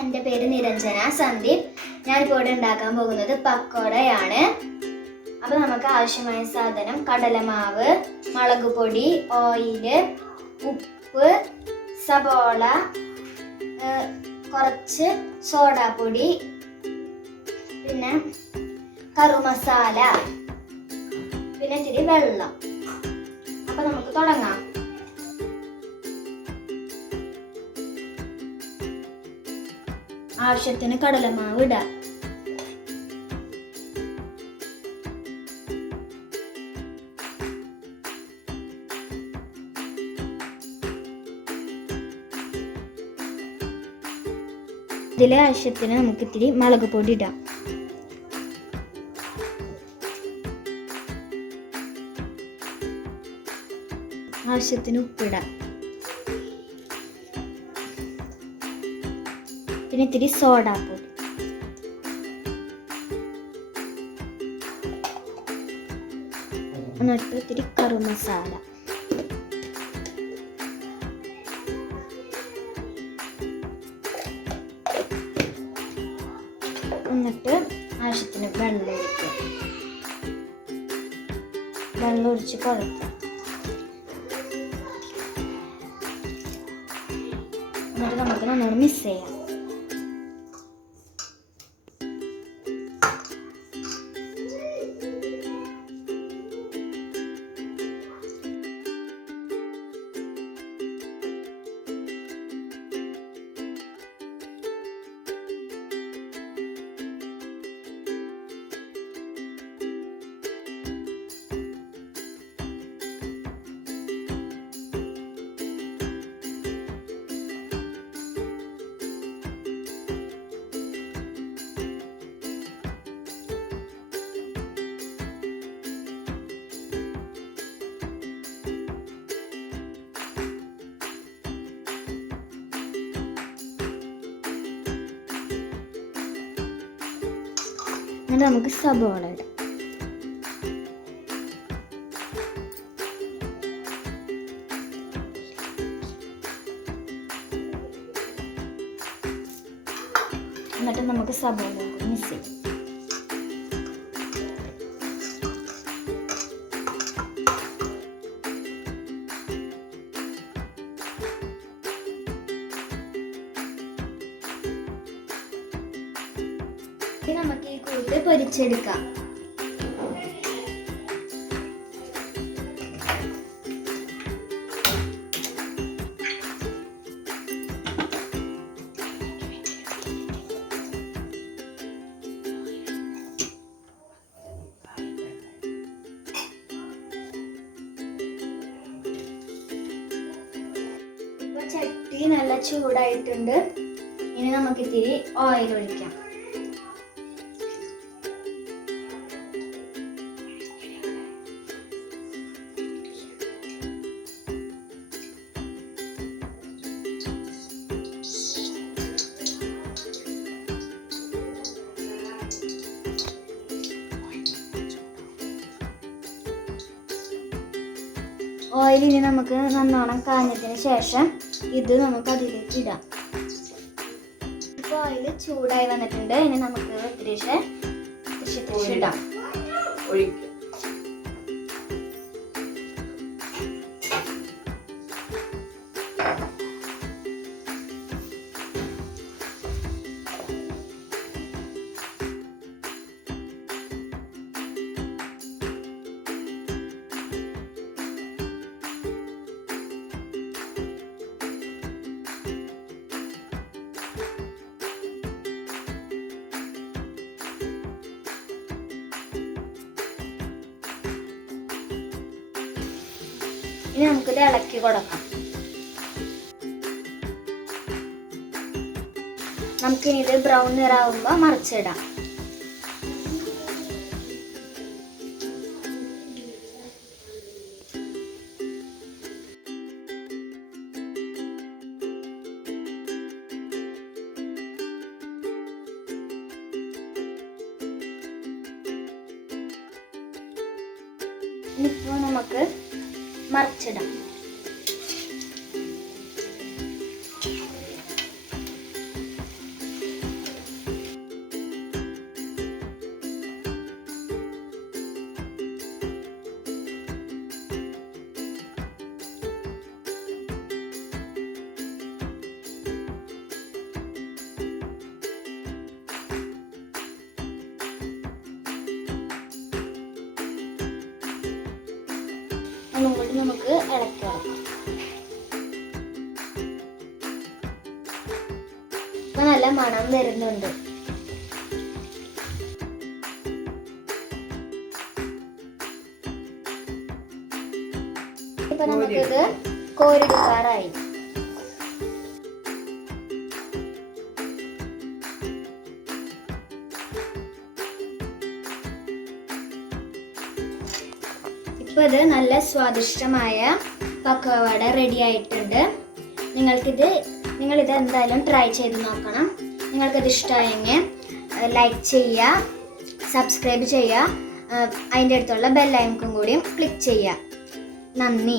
എൻ്റെ പേര് നിരഞ്ജന സന്ദീപ്. ഞാനിപ്പോൾ ഇവിടെ ഉണ്ടാക്കാൻ പോകുന്നത് പക്കോടയാണ്. അപ്പോൾ നമുക്ക് ആവശ്യമായ സാധനം കടലമാവ്, മുളക് പൊടി, ഓയില്, ഉപ്പ്, സബോള, കുറച്ച് സോഡാപ്പൊടി, പിന്നെ കറുമസാല, പിന്നെ ഇത്തിരി വെള്ളം. അപ്പോൾ നമുക്ക് തുടങ്ങാം. ആവശ്യത്തിന് കടലമാവ് ഇടാം. ഇതിലെ ആവശ്യത്തിന് നമുക്ക് ഇത്തിരി മുളക് പൊടി ഇടാം. ആവശ്യത്തിന് ഉപ്പിടാം. പിന്നെ ഇത്തിരി സോഡാപ്പൊടി. എന്നിട്ട് ഇത്തിരി കറുമസാല. എന്നിട്ട് ആവശ്യത്തിന് വെള്ളം ഒഴിക്കുക. വെള്ളം ഒഴിച്ച് കുഴക്കുക. എന്നിട്ട് നമുക്ക് നല്ലോണം മിക്സ് ചെയ്യാം. എന്നിട്ട് നമുക്ക് സബോള ഇടാം. എന്നിട്ട് നമുക്ക് സബോള മിക്സ് ചെയ്യാം. നമുക്ക് ഈ കൂട്ട് പൊരിച്ചെടുക്കാം. ഇപ്പൊ ചട്ടി നല്ല ചൂടായിട്ടുണ്ട്. ഇനി നമുക്ക് ഇത്തിരി ഓയിൽ ഒഴിക്കാം. ഓയിൽ ഇനി നമുക്ക് നല്ലോണം കാഞ്ഞതിന് ശേഷം ഇത് നമുക്ക് അതിലേക്ക് ഇടാം. ഇപ്പോൾ ഓയിൽ ചൂടായി വന്നിട്ടുണ്ട്. ഇനി നമുക്ക് ഇത്തിരി ഇടാം. ഇനി നമുക്കിത് ഇളക്കി കൊടുക്കാം. നമുക്കിനി ഇത് ബ്രൗൺ നിറാവുമ്പോൾ മറിച്ചിടാം. ഇപ്പോൾ നമുക്ക് മറിച്ചിടാം. ഒന്നും കൂടി നമുക്ക് ഇളക്കി കൊടുക്കാം. ഇപ്പൊ നല്ല മണം വരുന്നുണ്ട്. ഇപ്പൊ നമുക്കിത് കോരിടുക്കാറായി. ഇപ്പോൾ ഇത് നല്ല സ്വാദിഷ്ടമായ പക്കവട റെഡി ആയിട്ടുണ്ട്. നിങ്ങളിത് എന്തായാലും ട്രൈ ചെയ്ത് നോക്കണം. നിങ്ങൾക്കിത് ഇഷ്ടമായെങ്കിൽ ലൈക്ക് ചെയ്യുക, സബ്സ്ക്രൈബ് ചെയ്യുക, അതിൻ്റെ അടുത്തുള്ള ബെൽ ഐക്കൺ കൂടിയും ക്ലിക്ക് ചെയ്യുക. നന്ദി.